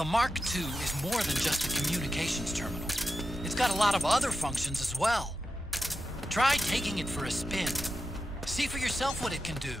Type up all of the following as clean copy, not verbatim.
The Mark II is more than just a communications terminal. It's got a lot of other functions as well. Try taking it for a spin. See for yourself what it can do.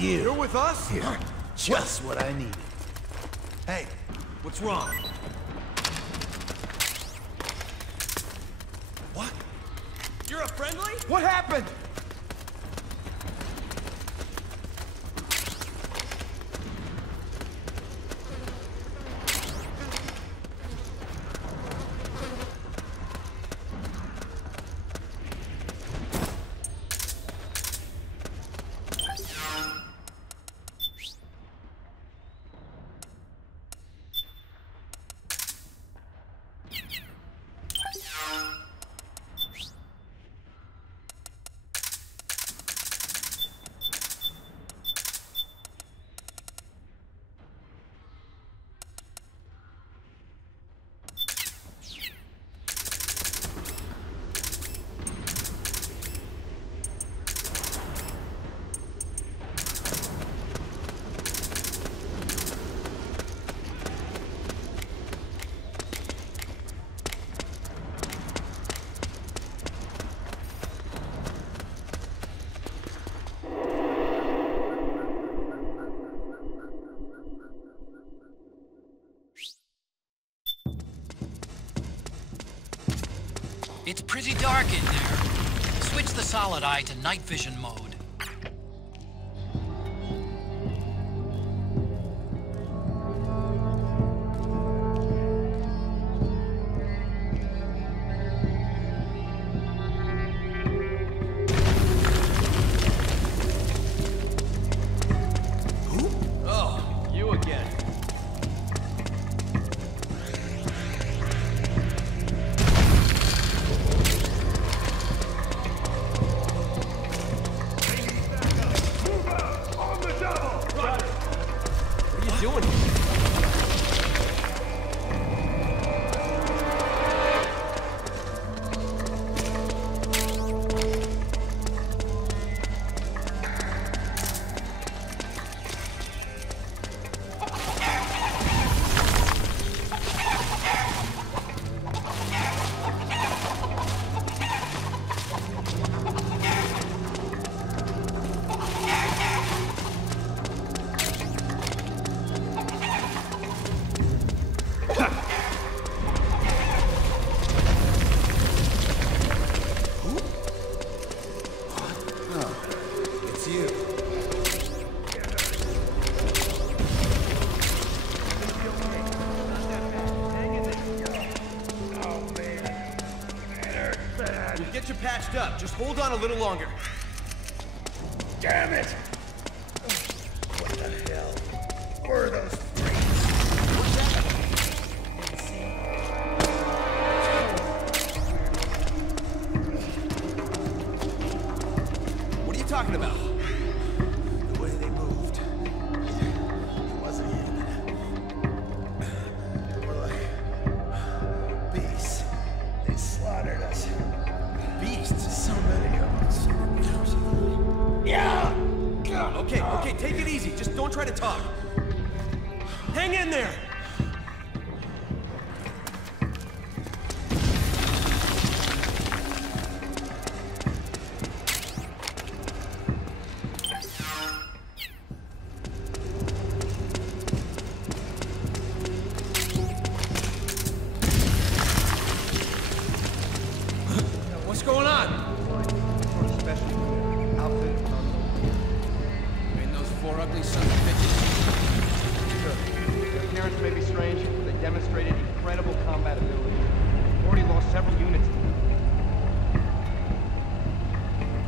You're with us? Here, just what I needed. Hey, what's wrong? What? You're a friendly? What happened? It's pretty dark in there. Switch the solid eye to night vision mode. Get you patched up. Just hold on a little longer. Damn it! What the hell were those freaks? What are you talking about? The way they moved. It wasn't human. Okay, take it easy. Just don't try to talk. Hang in there! What's going on? Those four ugly sons of bitches. Their appearance may be strange, but they demonstrated incredible combat ability. We've already lost several units.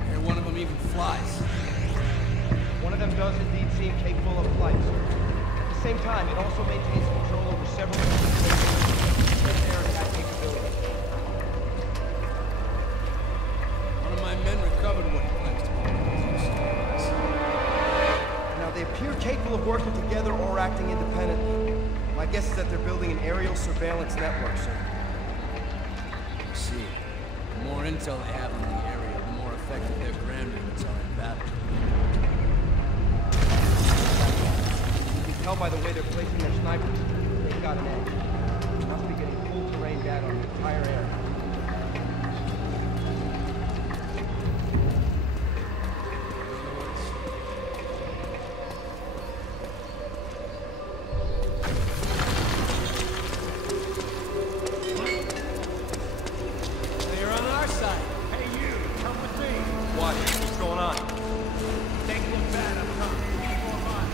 Here, one of them even flies. One of them does indeed seem capable of flight. At the same time, it also maintains control over several air attack capabilities. One of my men recovered what he claims to be. Now, they appear capable of working together or acting independently. My guess is that they're building an aerial surveillance network, sir. I see. The more intel they have on the area, the more effective their ground units are in battle. You can tell by the way they're placing their snipers. They've got an edge. They must be getting full terrain data on the entire area. They're on our side. Hey, you, come with me. What? What's going on? Take a look bad, I'm coming. 4 miles.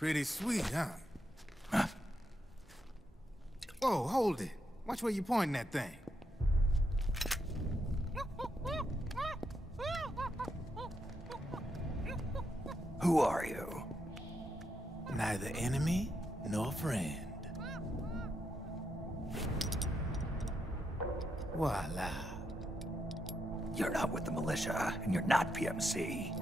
Pretty sweet, huh? Whoa, hold it. Watch where you pointing that thing. Who are you? Neither enemy nor friend. Voila. You're not with the militia, and you're not PMC.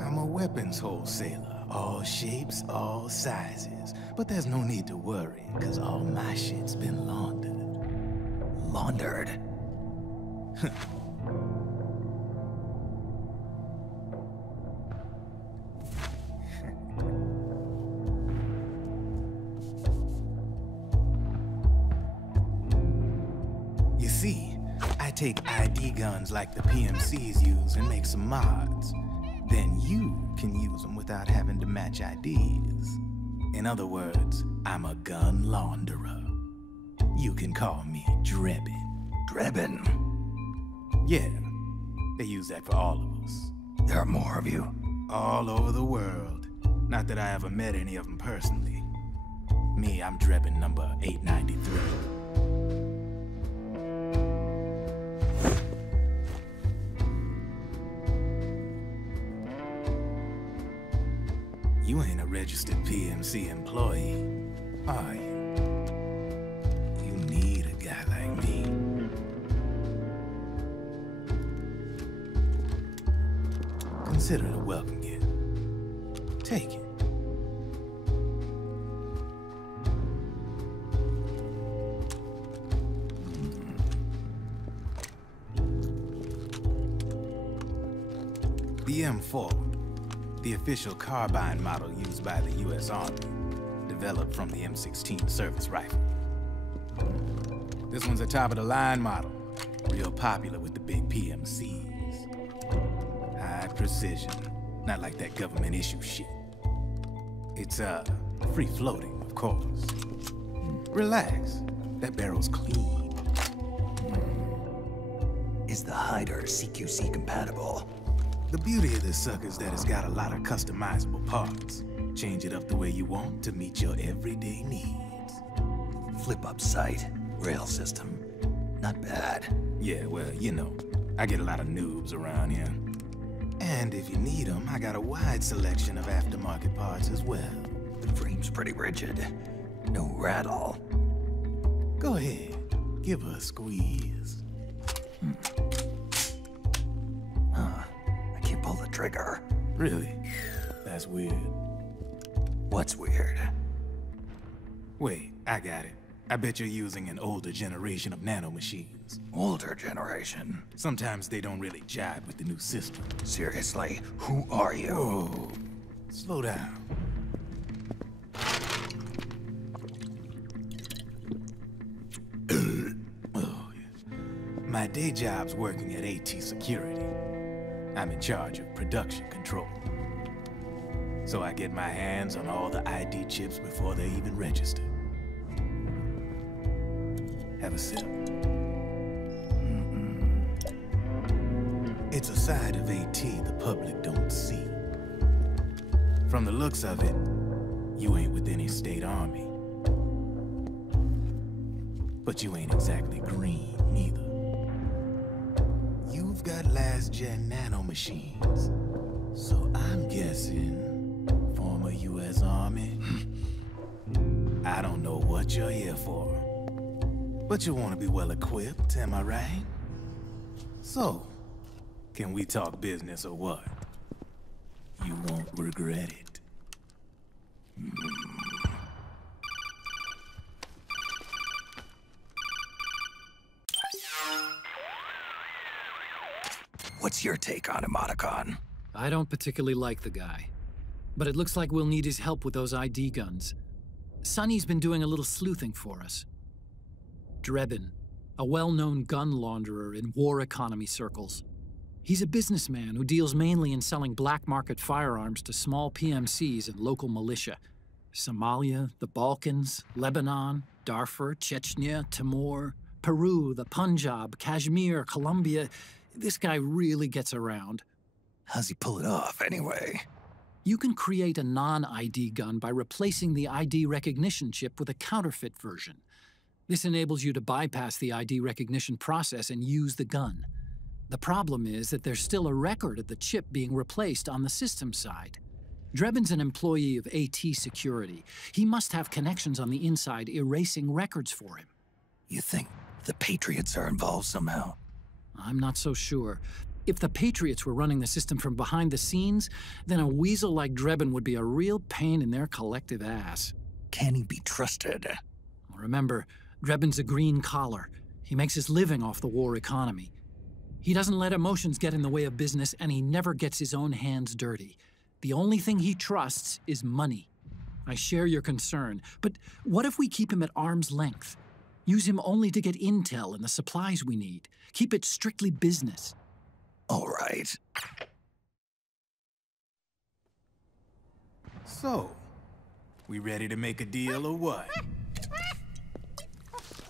I'm a weapons wholesaler. All shapes, all sizes. But there's no need to worry, because all my shit's been laundered. Laundered? You see, I take ID guns like the PMCs use and make some mods. Then you can use them without having to match IDs. In other words, I'm a gun launderer. You can call me Drebin. Drebin? Yeah, they use that for all of us. There are more of you? All over the world. Not that I ever met any of them personally. Me, I'm Drebin number 893. You ain't a registered PMC employee, are you? You need a guy like me. Consider it a welcome gift. Take it. The M4. The official carbine model used by the U.S. Army, developed from the M16 service rifle. This one's a top-of-the-line model, real popular with the big PMCs. High precision, not like that government-issue shit. It's, free-floating, of course. Relax, that barrel's clean. Is the hider CQC compatible? The beauty of this sucker is that it's got a lot of customizable parts. Change it up the way you want to meet your everyday needs. Flip-up sight, rail system. Not bad. Yeah, well, you know, I get a lot of noobs around here. And if you need them, I got a wide selection of aftermarket parts as well. The frame's pretty rigid. No rattle. Go ahead, give her a squeeze. Pull the trigger. Really? That's weird. What's weird? Wait, I got it. I bet you're using an older generation of nanomachines. Older generation? Sometimes they don't really jive with the new system. Seriously, who are you? Whoa. Slow down. Oh, yeah. My day job's working at AT Security. I'm in charge of production control. So I get my hands on all the ID chips before they even register. Have a sip. It's a side of AT the public don't see. From the looks of it, you ain't with any state army. But you ain't exactly green, neither. You've got last-gen nanomachines. So I'm guessing former U.S. Army. I don't know what you're here for. But you want to be well-equipped, am I right? So, can we talk business or what? You won't regret it. What's your take on him, Otacon? I don't particularly like the guy. But it looks like we'll need his help with those ID guns. Sonny's been doing a little sleuthing for us. Drebin, a well-known gun launderer in war economy circles. He's a businessman who deals mainly in selling black market firearms to small PMCs and local militia. Somalia, the Balkans, Lebanon, Darfur, Chechnya, Timor, Peru, the Punjab, Kashmir, Colombia. This guy really gets around. How's he pull it off, anyway? You can create a non-ID gun by replacing the ID recognition chip with a counterfeit version. This enables you to bypass the ID recognition process and use the gun. The problem is that there's still a record of the chip being replaced on the system side. Drebin's an employee of AT Security. He must have connections on the inside erasing records for him. You think the Patriots are involved somehow? I'm not so sure. If the Patriots were running the system from behind the scenes, then a weasel like Drebin would be a real pain in their collective ass. Can he be trusted? Remember, Drebin's a green collar. He makes his living off the war economy. He doesn't let emotions get in the way of business, and he never gets his own hands dirty. The only thing he trusts is money. I share your concern, but what if we keep him at arm's length? Use him only to get intel and the supplies we need. Keep it strictly business. All right. So, we ready to make a deal or what?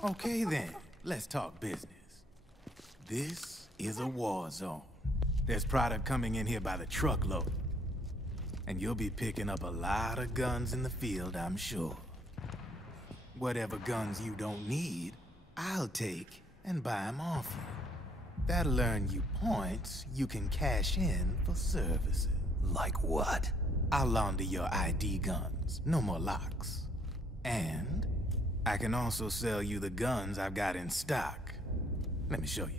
Okay then, let's talk business. This is a war zone. There's product coming in here by the truckload. And you'll be picking up a lot of guns in the field, I'm sure. Whatever guns you don't need, I'll take and buy them off you. That'll earn you points you can cash in for services. Like what? I'll launder your ID guns, no more locks. And I can also sell you the guns I've got in stock. Let me show you.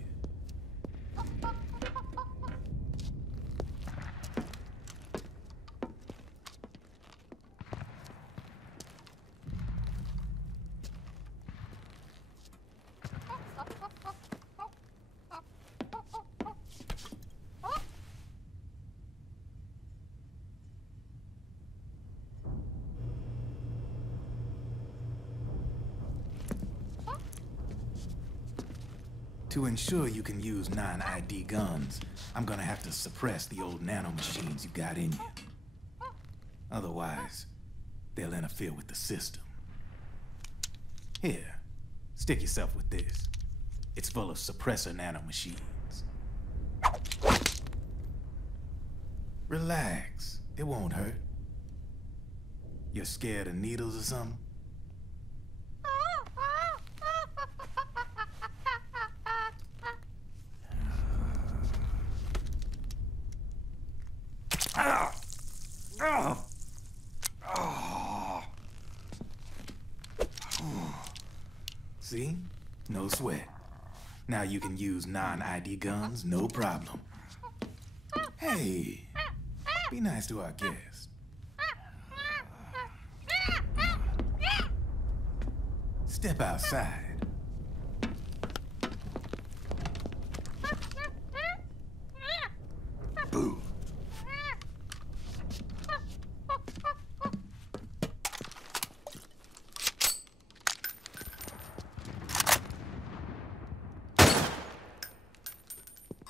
To ensure you can use non-ID guns, I'm gonna have to suppress the old nanomachines you got in you. Otherwise, they'll interfere with the system. Here, stick yourself with this. It's full of suppressor nanomachines. Relax, it won't hurt. You're scared of needles or something? See? No sweat. Now you can use non-ID guns, no problem. Hey, be nice to our guest. Step outside. Boo.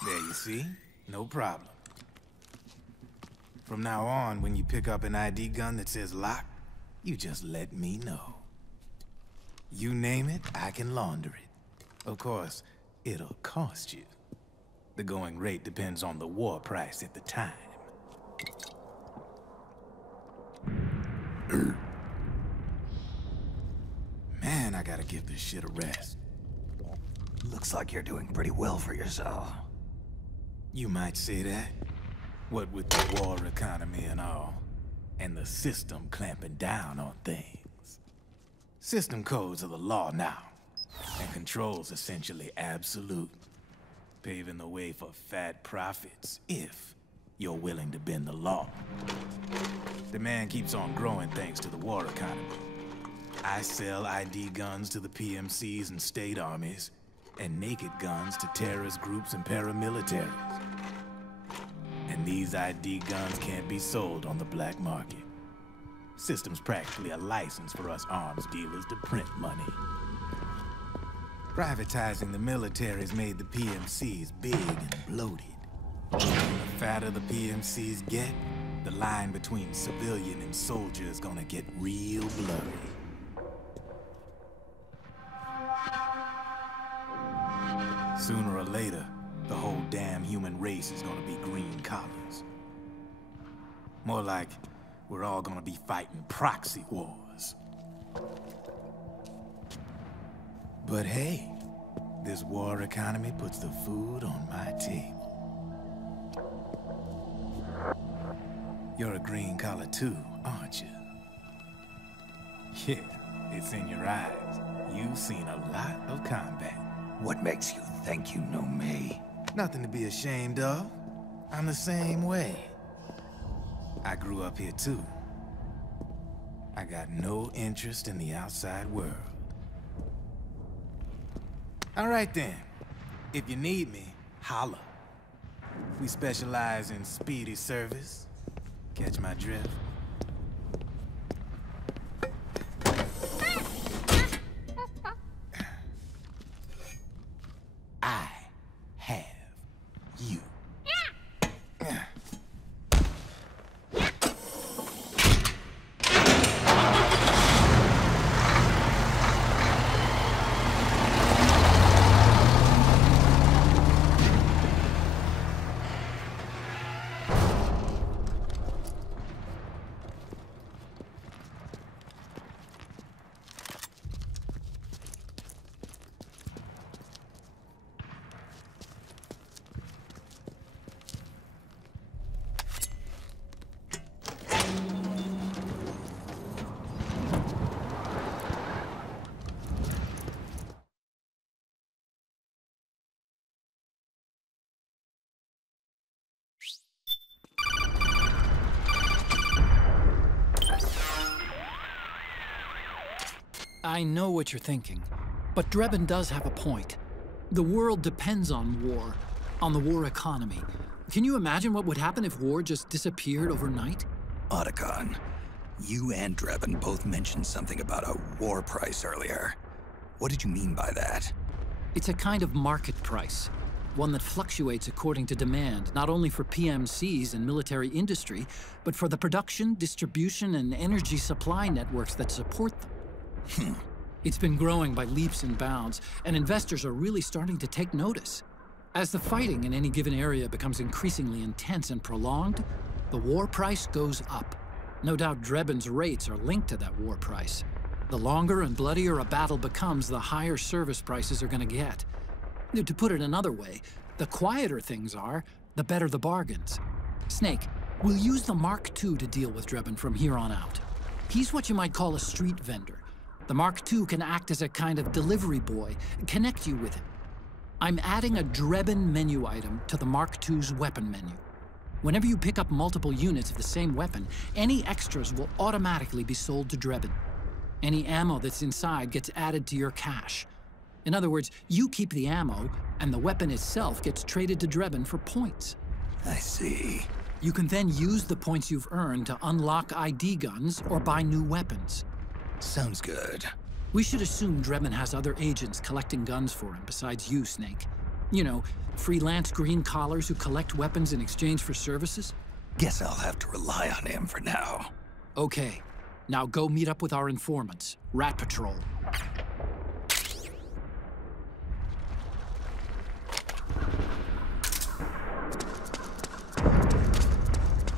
There you see? No problem. From now on, when you pick up an ID gun that says lock, you just let me know. You name it, I can launder it. Of course, it'll cost you. The going rate depends on the war price at the time. Man, I gotta give this shit a rest. Looks like you're doing pretty well for yourself. You might say that. What with the war economy and all, and the system clamping down on things. System codes are the law now, and control's essentially absolute, paving the way for fat profits if you're willing to bend the law. Demand keeps on growing thanks to the war economy. I sell ID guns to the PMCs and state armies, and naked guns to terrorist groups and paramilitaries. And these ID guns can't be sold on the black market. System's practically a license for us arms dealers to print money. Privatizing the military's made the PMCs big and bloated. The fatter the PMCs get, the line between civilian and soldier is gonna get real blurry. Sooner or later, the whole damn human race is gonna be green collars. More like we're all gonna be fighting proxy wars. But hey, this war economy puts the food on my table. You're a green collar too, aren't you? Yeah, it's in your eyes. You've seen a lot of combat. What makes you think you know me? Nothing to be ashamed of. I'm the same way. I grew up here too. I got no interest in the outside world. All right then. If you need me, holla. We specialize in speedy service. Catch my drift? I have you. I know what you're thinking, but Drebin does have a point. The world depends on war, on the war economy. Can you imagine what would happen if war just disappeared overnight? Otacon, you and Drebin both mentioned something about a war price earlier. What did you mean by that? It's a kind of market price, one that fluctuates according to demand, not only for PMCs and military industry, but for the production, distribution, and energy supply networks that support them. It's been growing by leaps and bounds, and investors are really starting to take notice. As the fighting in any given area becomes increasingly intense and prolonged, the war price goes up. No doubt Drebin's rates are linked to that war price. The longer and bloodier a battle becomes, the higher service prices are going to get. To put it another way, the quieter things are, the better the bargains. Snake, we'll use the Mark II to deal with Drebin from here on out. He's what you might call a street vendor. The Mark II can act as a kind of delivery boy, connect you with him. I'm adding a Drebin menu item to the Mark II's weapon menu. Whenever you pick up multiple units of the same weapon, any extras will automatically be sold to Drebin. Any ammo that's inside gets added to your cache. In other words, you keep the ammo, and the weapon itself gets traded to Drebin for points. I see. You can then use the points you've earned to unlock ID guns or buy new weapons. Sounds good. We should assume Drebin has other agents collecting guns for him besides you, Snake. You know, freelance green collars who collect weapons in exchange for services? Guess I'll have to rely on him for now. Okay. Now go meet up with our informants, Rat Patrol.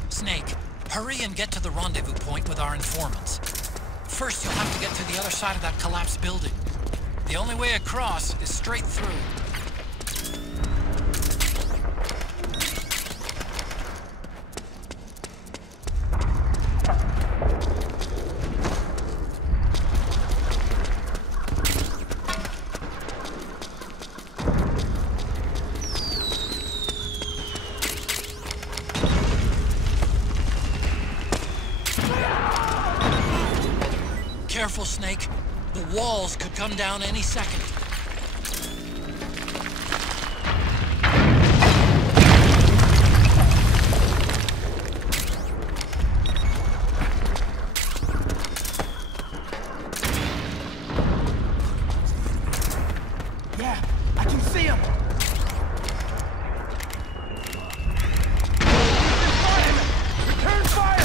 Snake, hurry and get to the rendezvous point with our informants. First, you'll have to get to the other side of that collapsed building. The only way across is straight through. Careful, Snake. The walls could come down any second. Yeah, I can see him! Return fire!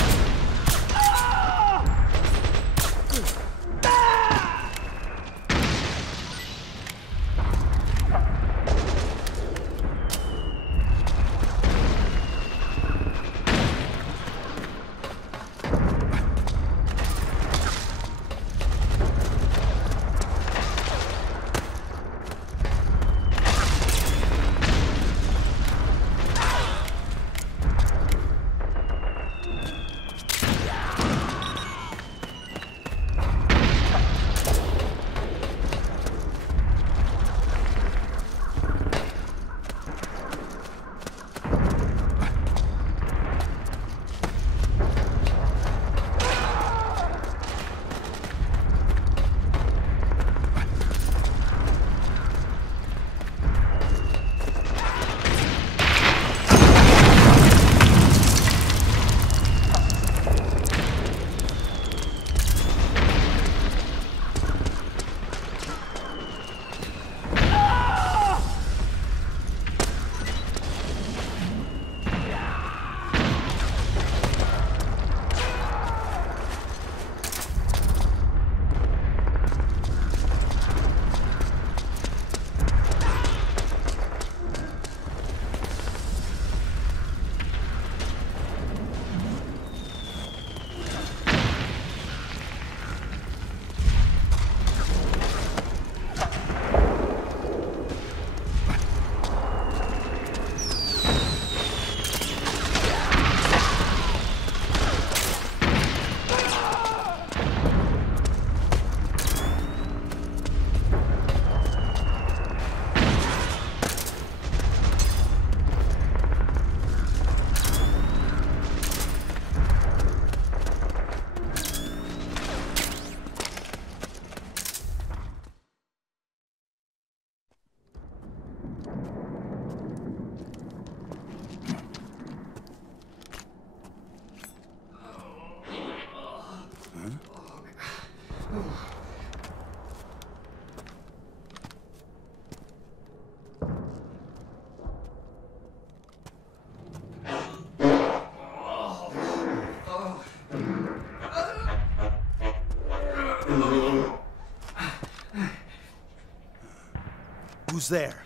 Who's there?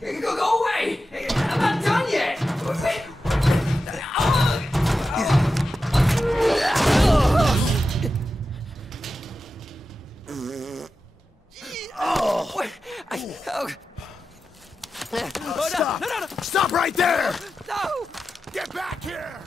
Go away! I'm not done yet! Stop! No. Stop right there! No! Get back here!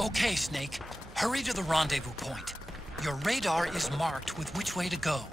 Okay, Snake. Hurry to the rendezvous point. Your radar is marked with which way to go.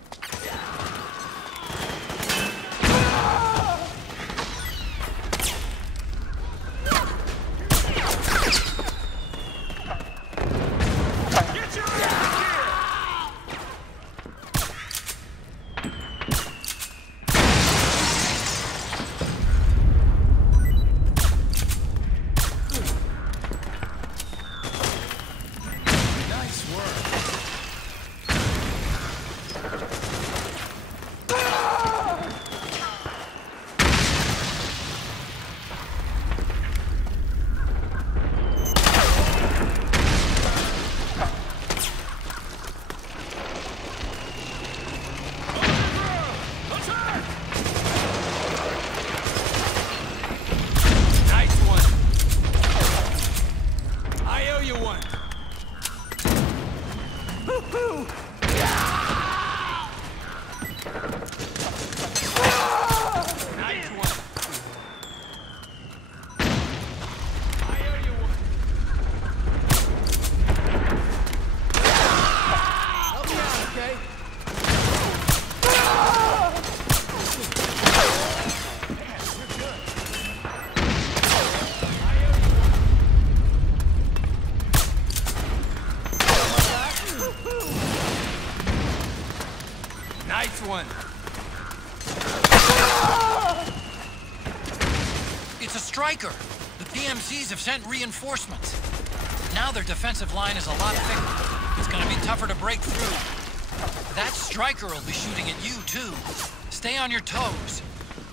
Nice one. It's a striker. The PMCs have sent reinforcements. Now their defensive line is a lot thicker. It's gonna be tougher to break through. That striker will be shooting at you, too. Stay on your toes.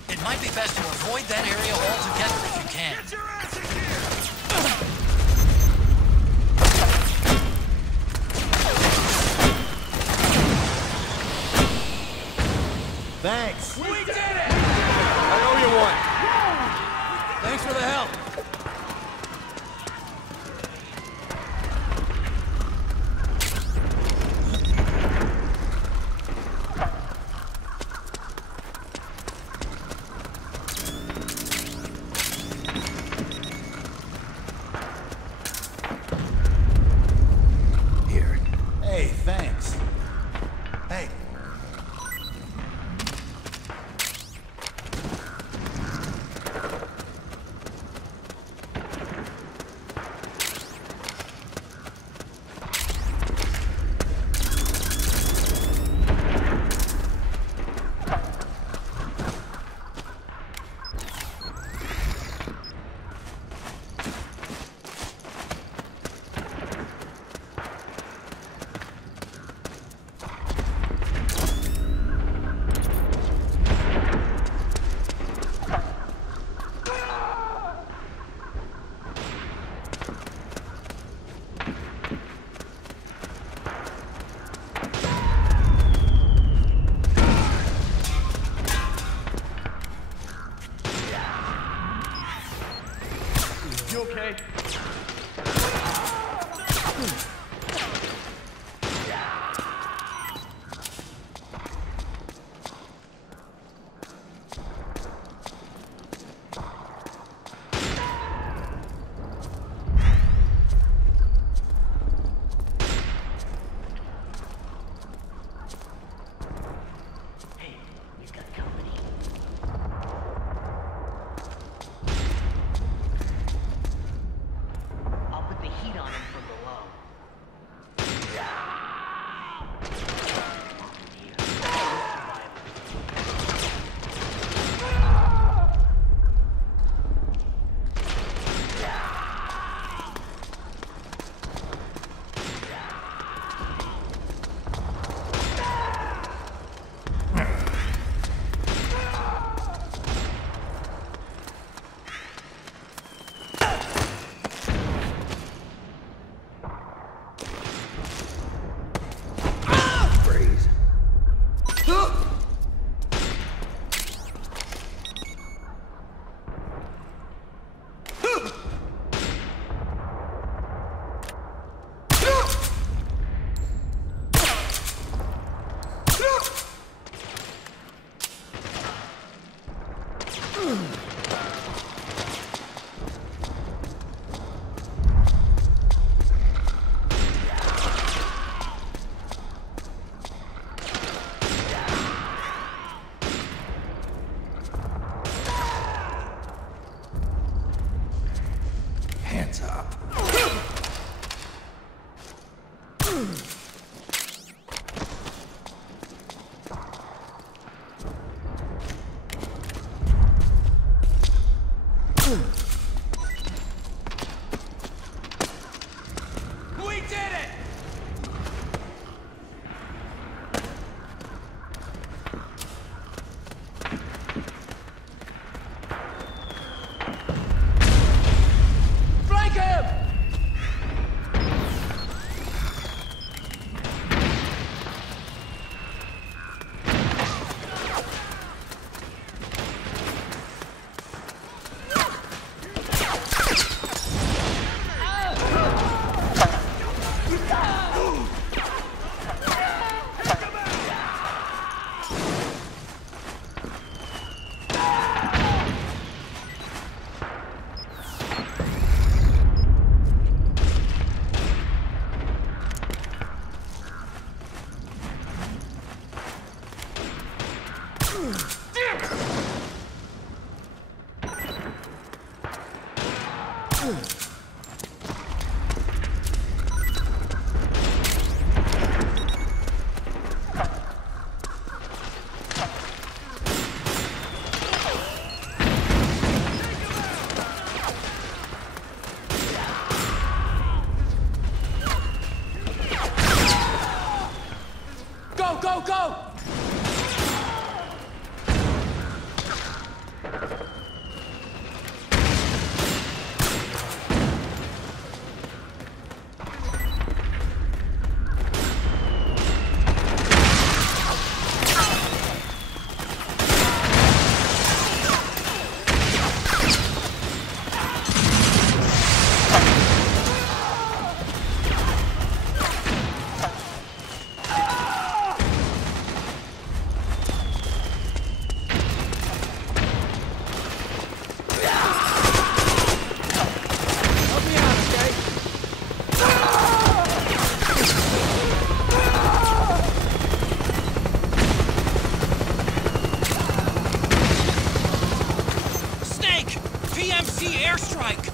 It might be best to avoid that area altogether if you can. Get your ass in here! Thanks. We did it! I owe you one. Thanks for the help. Here. Hey, thanks. Hey. Go, go, go! PMC airstrike!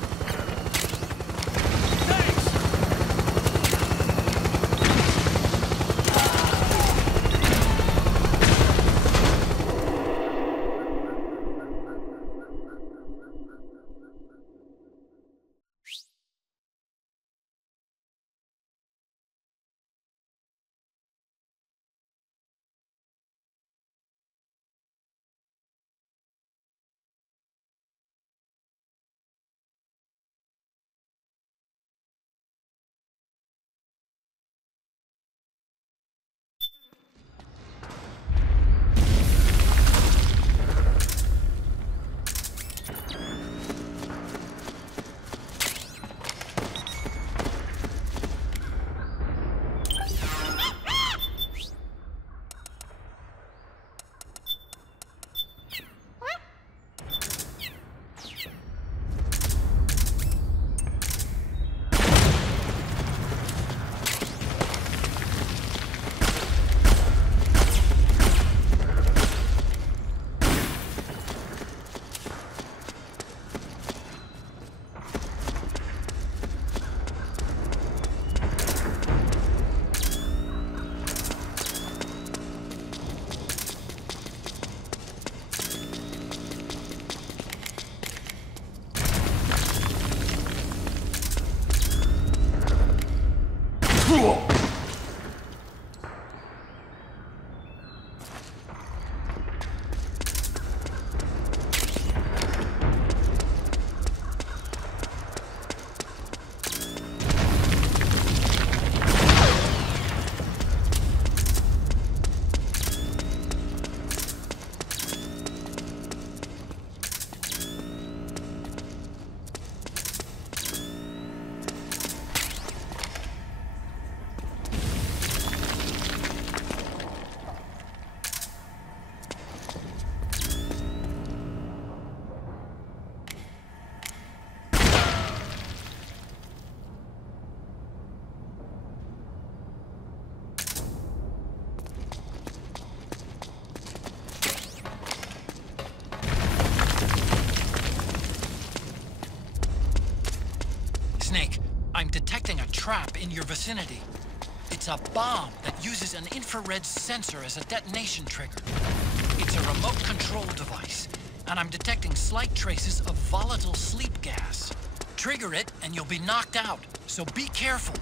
Snake, I'm detecting a trap in your vicinity. It's a bomb that uses an infrared sensor as a detonation trigger. It's a remote control device, and I'm detecting slight traces of volatile sleep gas. Trigger it, and you'll be knocked out, so be careful.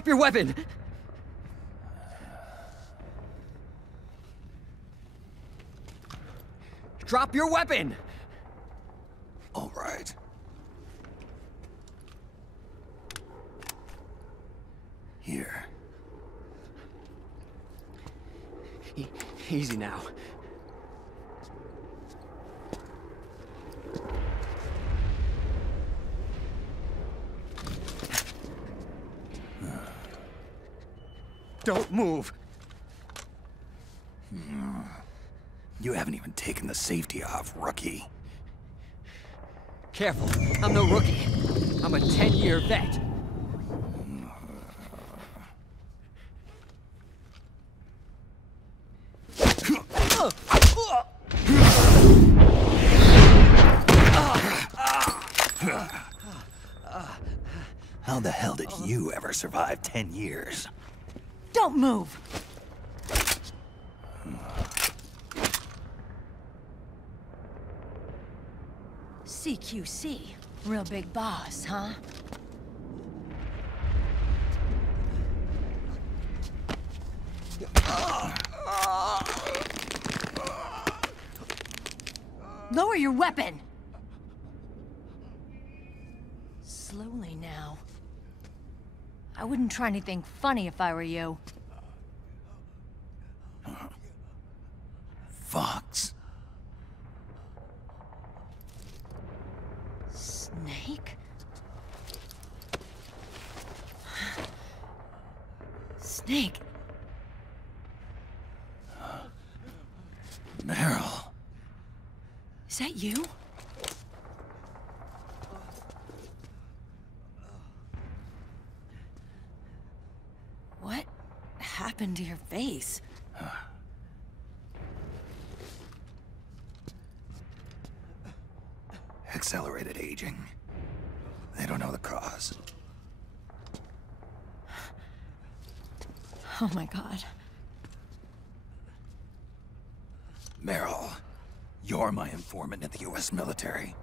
Drop your weapon! Drop your weapon! All right. Here. Easy now. Don't move! You haven't even taken the safety off, rookie. Careful, I'm no rookie. I'm a 10-year vet. How the hell did you ever survive 10 years? Don't move! CQC. Real big boss, huh? Lower your weapon! Slowly now. I wouldn't try anything funny if I were you. Fox. Snake? Snake? Meryl. Is that you? What happened to your face? Accelerated aging. They don't know the cause. Oh my God. Meryl, you're my informant in the US military.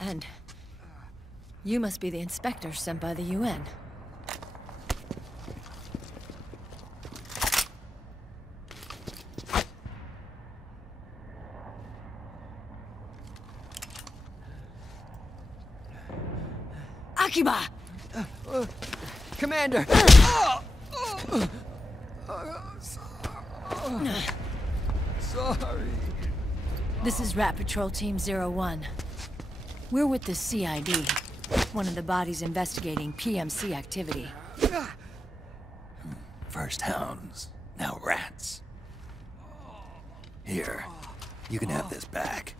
And you must be the inspector sent by the UN. Akiba! Commander! Sorry. This is Rat Patrol Team 01. We're with the CID, one of the bodies investigating PMC activity. First hounds, now rats. Here, you can have this back.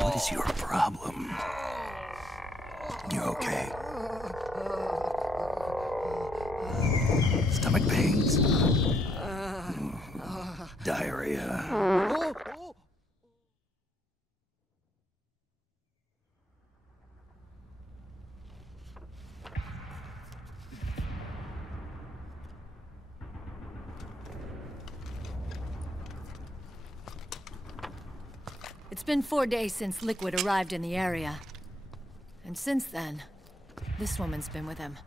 What is your problem? You okay? Stomach pains? Diarrhea? It's been 4 days since Liquid arrived in the area. And since then, this woman's been with him.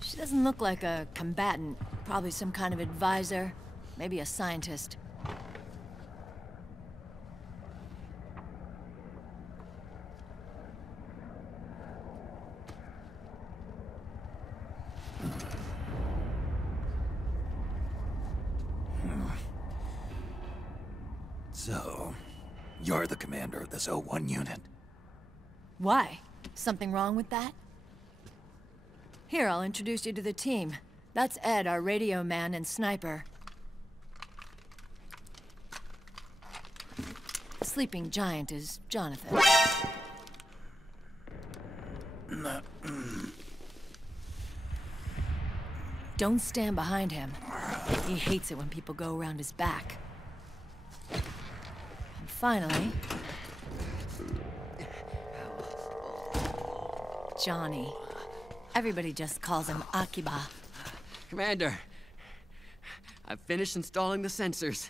She doesn't look like a combatant. Probably some kind of advisor, maybe a scientist. So, you're the commander of this O1 unit? Why? Something wrong with that? Here, I'll introduce you to the team. That's Ed, our radio man and sniper. The sleeping giant is Jonathan. Don't stand behind him. He hates it when people go around his back. And finally... Johnny. Everybody just calls him Akiba. Commander, I've finished installing the sensors.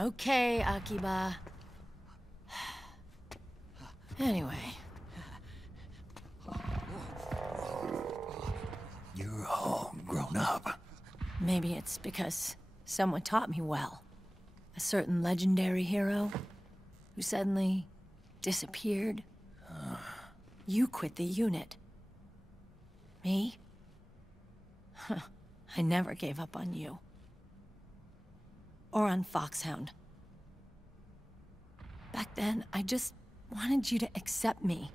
Okay, Akiba. Anyway. You're all grown up. Maybe it's because someone taught me well. A certain legendary hero who suddenly disappeared. You quit the unit. Me? I never gave up on you. Or on Foxhound. Back then, I just wanted you to accept me.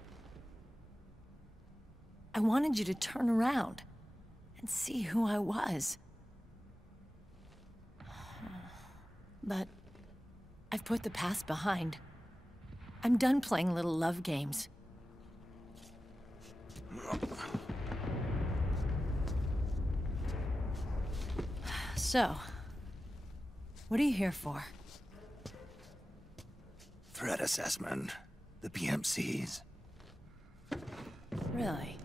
I wanted you to turn around and see who I was. But I've put the past behind. I'm done playing little love games. So, what are you here for? Threat assessment. The PMCs. Really?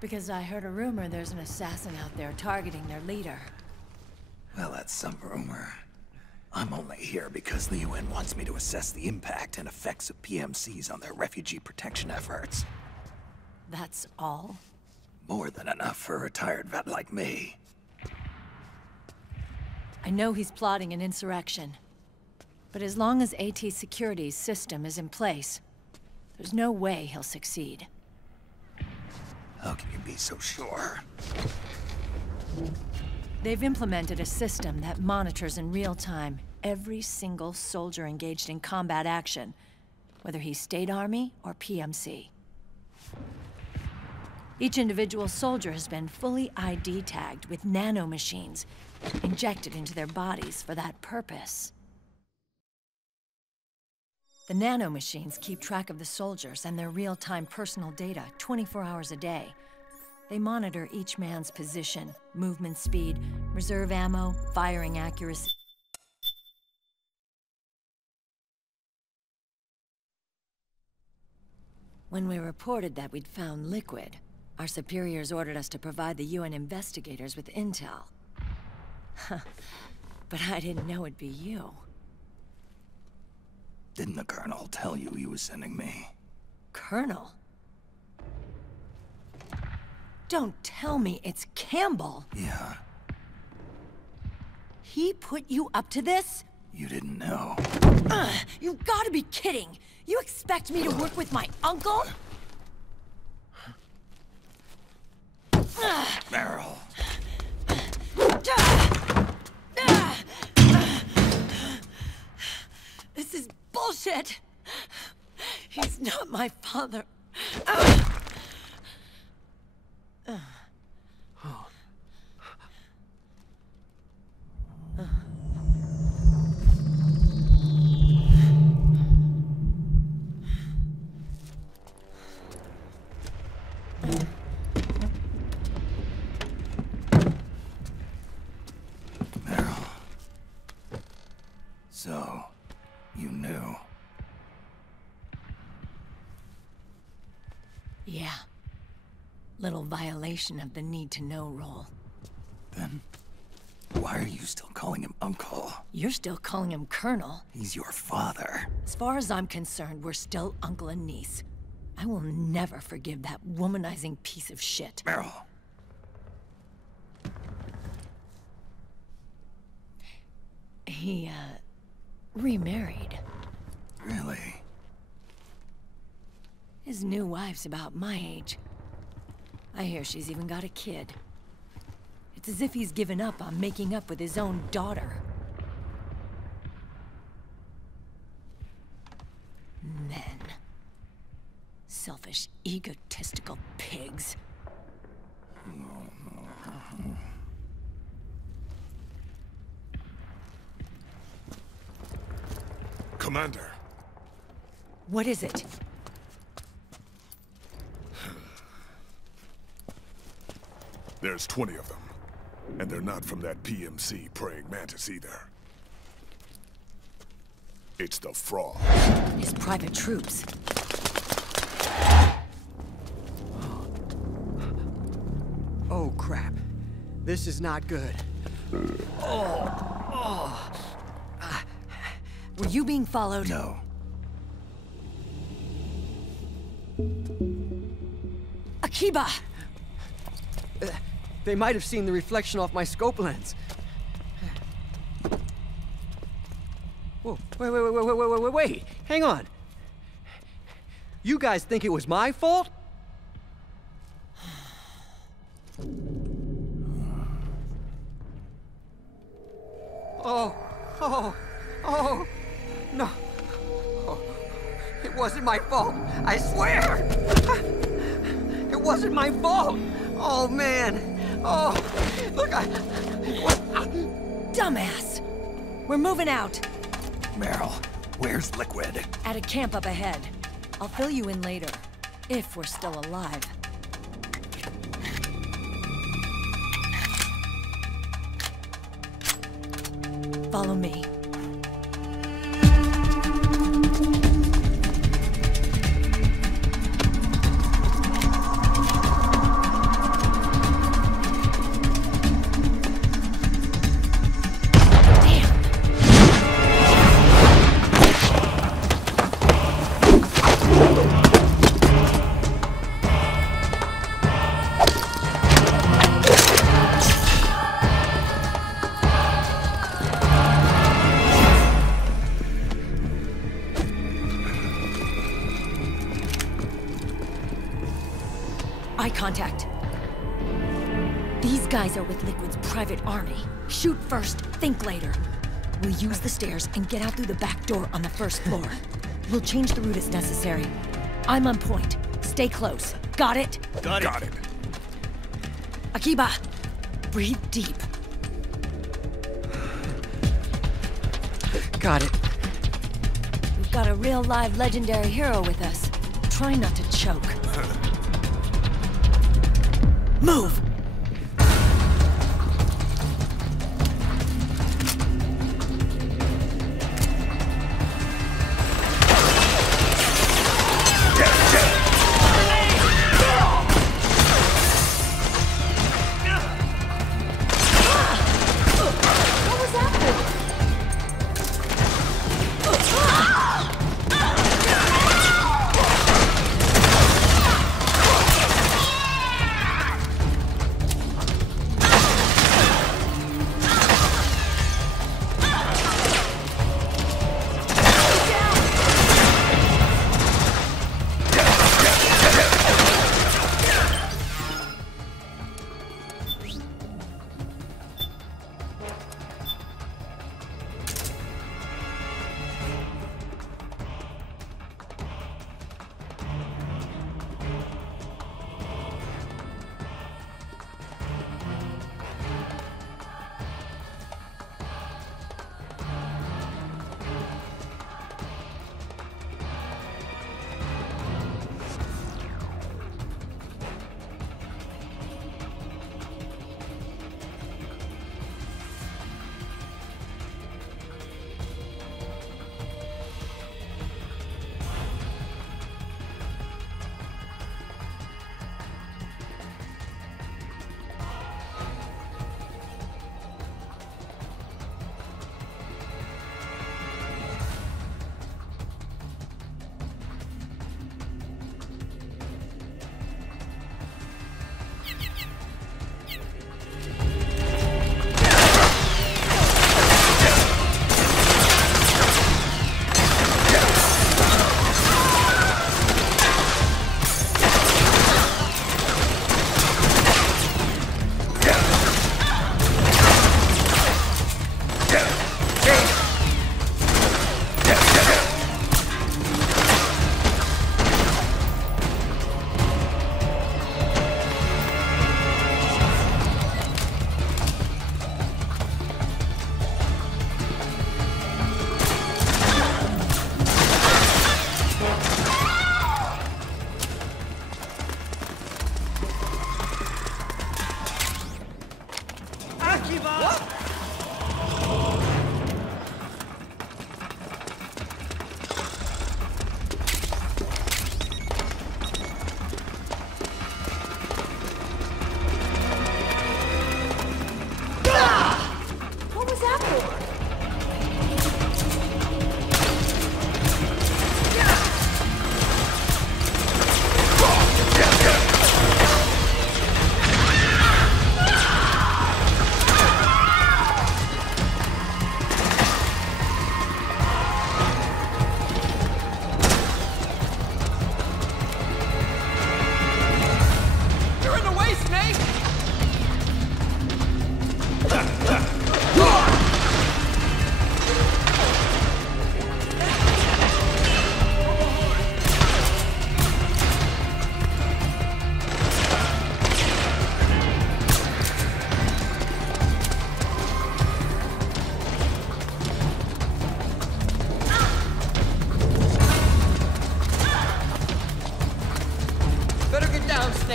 Because I heard a rumor there's an assassin out there targeting their leader. Well, that's some rumor. I'm only here because the UN wants me to assess the impact and effects of PMCs on their refugee protection efforts. That's all? More than enough for a retired vet like me. I know he's plotting an insurrection. But as long as AT Security's system is in place, there's no way he'll succeed. How can you be so sure? They've implemented a system that monitors in real time every single soldier engaged in combat action, whether he's State Army or PMC. Each individual soldier has been fully ID tagged with nanomachines injected into their bodies for that purpose. The nanomachines keep track of the soldiers and their real-time personal data 24 hours a day. They monitor each man's position, movement speed, reserve ammo, firing accuracy. When we reported that we'd found liquid, our superiors ordered us to provide the UN investigators with intel. But I didn't know it'd be you. Didn't the Colonel tell you he was sending me? Colonel? Don't tell me it's Campbell. Yeah. He put you up to this? You didn't know. You gotta be kidding! You expect me to work with my uncle? Meryl. This is bullshit! He's not my father. Meryl. So, you knew. Yeah. Little violation of the need-to-know rule. Then, why are you still calling him Uncle? You're still calling him Colonel. He's your father. As far as I'm concerned, we're still uncle and niece. I will never forgive that womanizing piece of shit. Meryl. He, remarried. Really? His new wife's about my age. I hear she's even got a kid. It's as if he's given up on making up with his own daughter. Men. Selfish, egotistical pigs. Commander. What is it? There's 20 of them. And they're not from that PMC praying mantis either. It's the Frog. His private troops. Oh, crap. This is not good. Were you being followed? No. Akiba! They might have seen the reflection off my scope lens. Whoa, wait. Hang on. You guys think it was my fault? Oh, no. Oh, it wasn't my fault, I swear! It wasn't my fault! Oh, man. Oh, look, Dumbass! We're moving out. Meryl, where's Liquid? At a camp up ahead. I'll fill you in later. If we're still alive. Follow me. Eye contact. These guys are with Liquid's private army. Shoot first, think later. We'll use the stairs and get out through the back door on the first floor. We'll change the route as necessary. I'm on point. Stay close. Got it? Got it. Akiba, breathe deep. got it. We've got a real live legendary hero with us. Try not to choke. Move!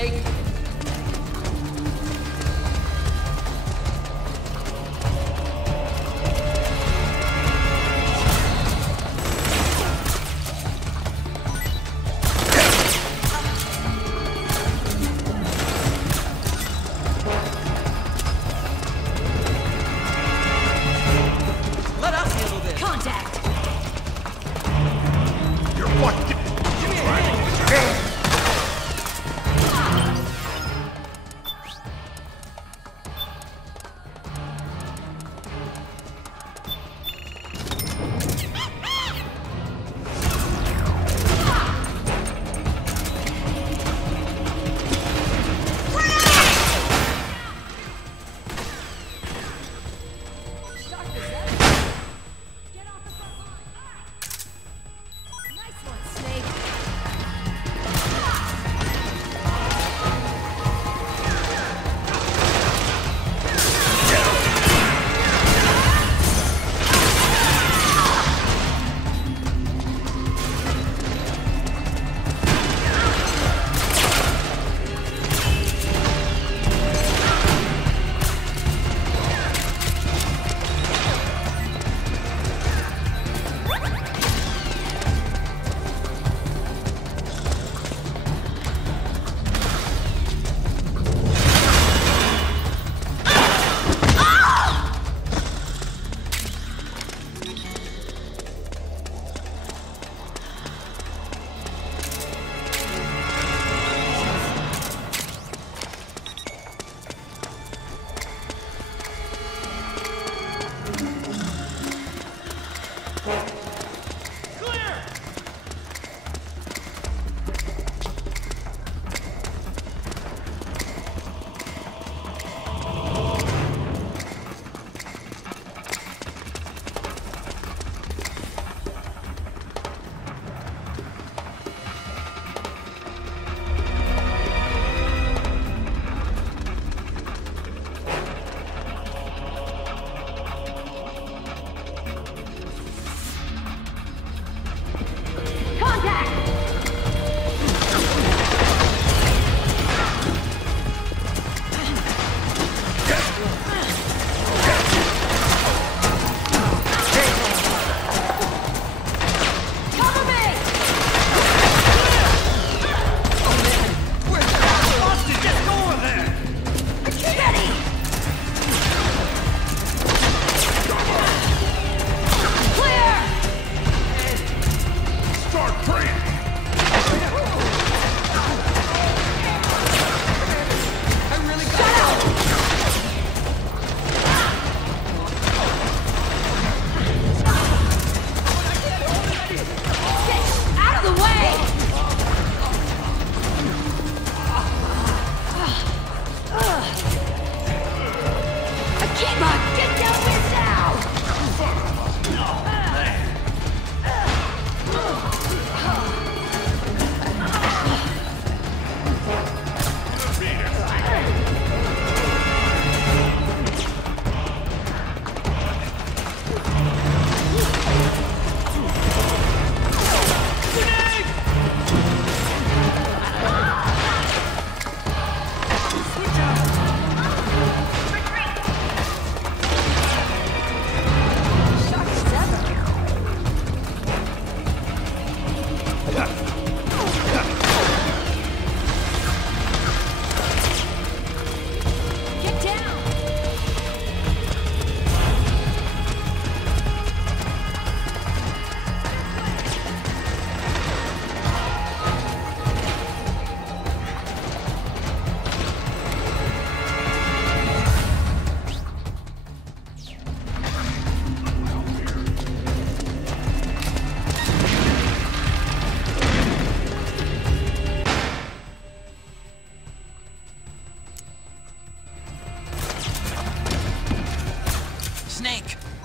Snake! Let us handle this! Contact! You're what? Nice one, Snake!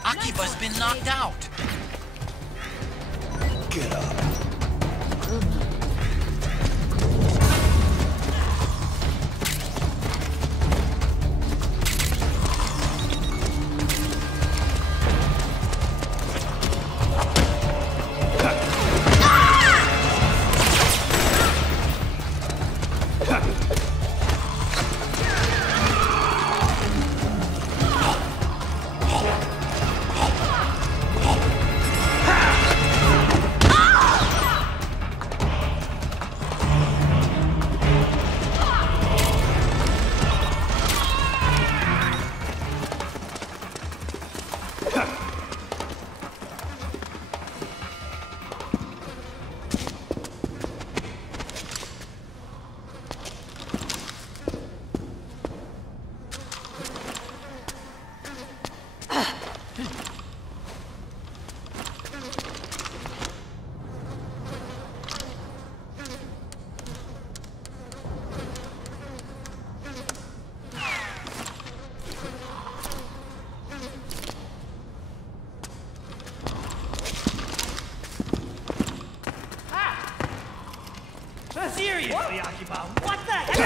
Akiba's been knocked out. Get up. Ha! Seriously, Akiba, what the hell?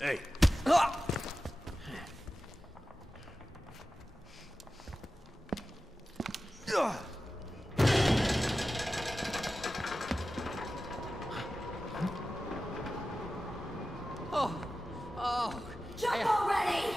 Hey. Jump already!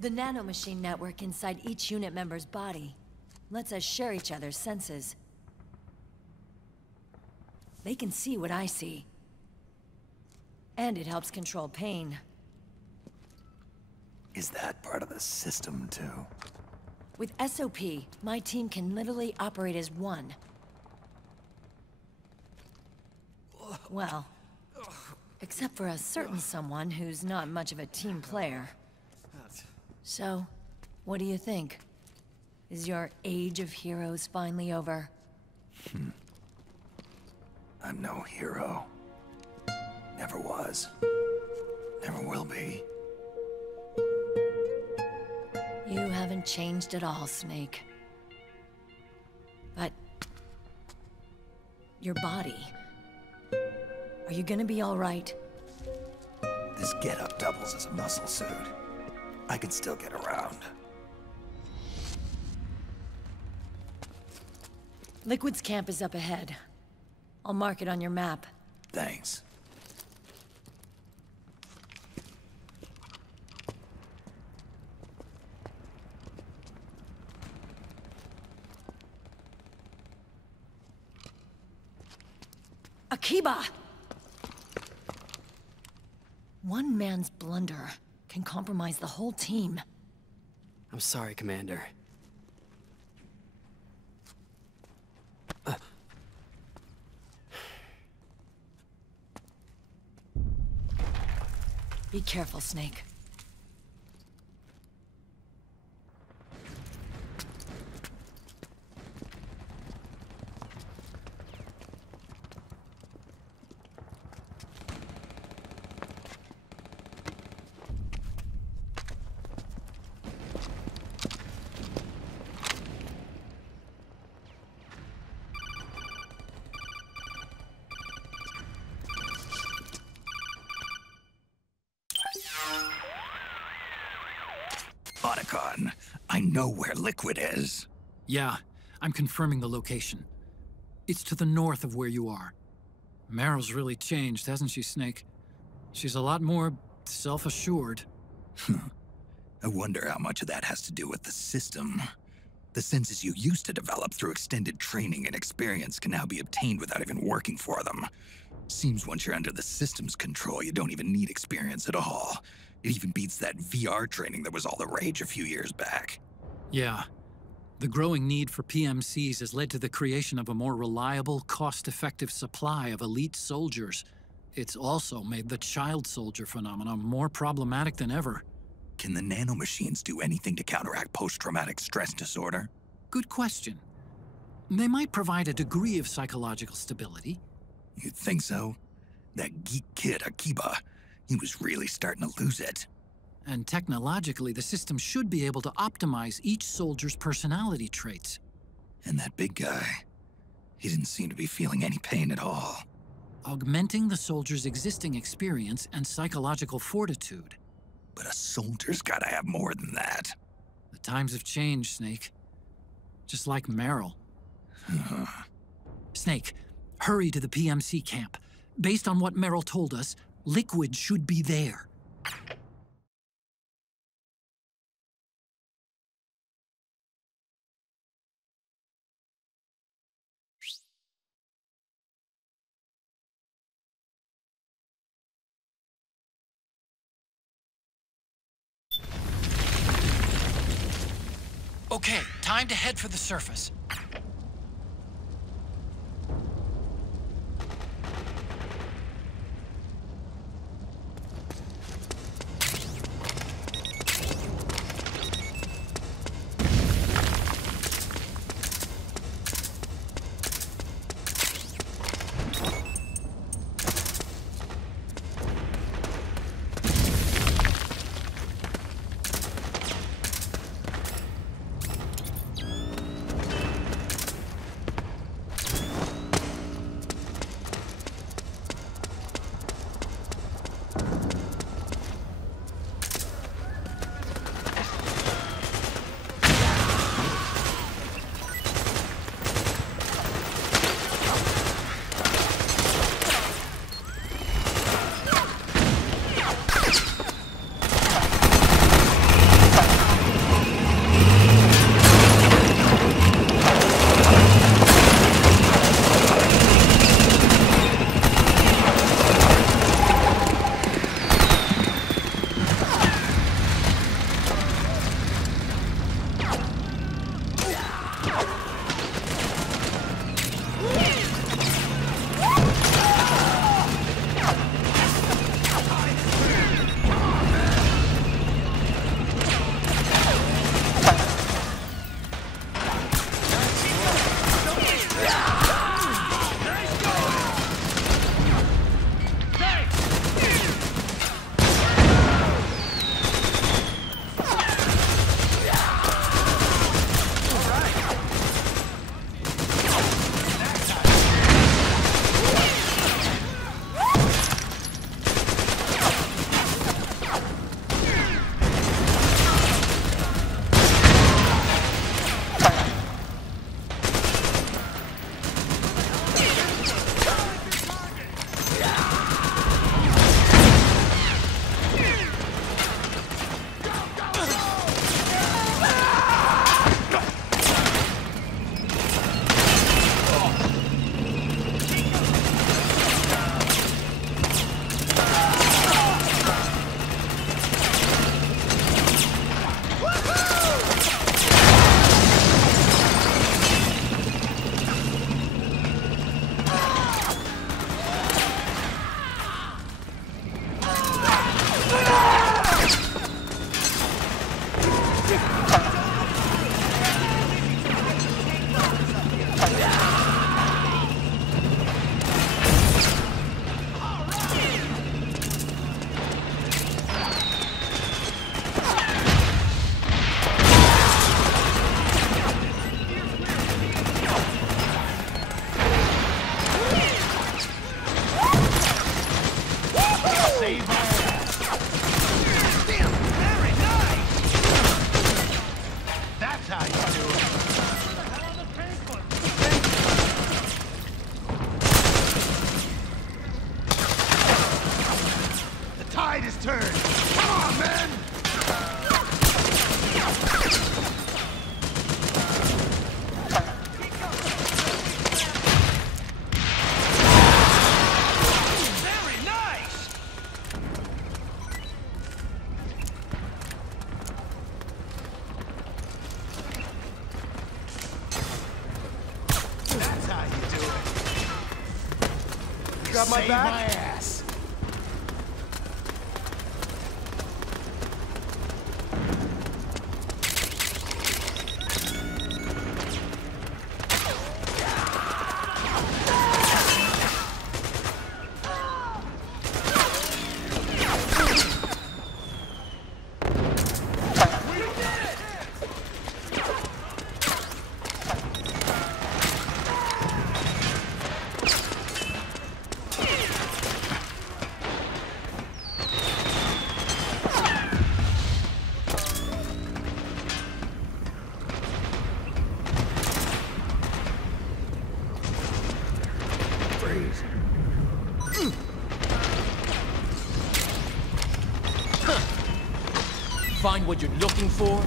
The nanomachine network inside each unit member's body lets us share each other's senses. They can see what I see. And it helps control pain. Is that part of the system, too? With SOP, my team can literally operate as one. Well, except for a certain someone who's not much of a team player. So, what do you think? Is your age of heroes finally over? I'm no hero. Never was. Never will be. You haven't changed at all, Snake. But your body. Are you gonna be all right? This getup doubles as a muscle suit. I can still get around. Liquid's camp is up ahead. I'll mark it on your map. Thanks. Akiba! One man's blunder can compromise the whole team. I'm sorry, Commander. Be careful, Snake. Otacon, I know where Liquid is. Yeah, I'm confirming the location. It's to the north of where you are. Meryl's really changed, hasn't she, Snake? She's a lot more self-assured. I wonder how much of that has to do with the system. The senses you used to develop through extended training and experience can now be obtained without even working for them. Seems once you're under the system's control, you don't even need experience at all. It even beats that VR training that was all the rage a few years back. Yeah. The growing need for PMCs has led to the creation of a more reliable, cost-effective supply of elite soldiers. It's also made the child soldier phenomenon more problematic than ever. Can the nanomachines do anything to counteract post-traumatic stress disorder? Good question. They might provide a degree of psychological stability. You'd think so? That geek kid, Akiba, he was really starting to lose it. And technologically, the system should be able to optimize each soldier's personality traits. And that big guy, he didn't seem to be feeling any pain at all. Augmenting the soldier's existing experience and psychological fortitude. But a soldier's gotta have more than that. The times have changed, Snake. Just like Meryl. Snake, hurry to the PMC camp. Based on what Meryl told us, Liquid should be there. Okay, time to head for the surface. how you do it. The tide has turned. Come on, man! Very nice! That's how you do it. You got my Save back? my ass. Find what you're looking for?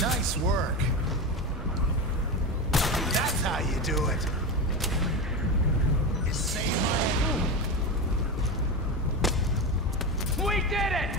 Nice work. That's how you do it. You save my... We did it!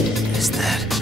Is that...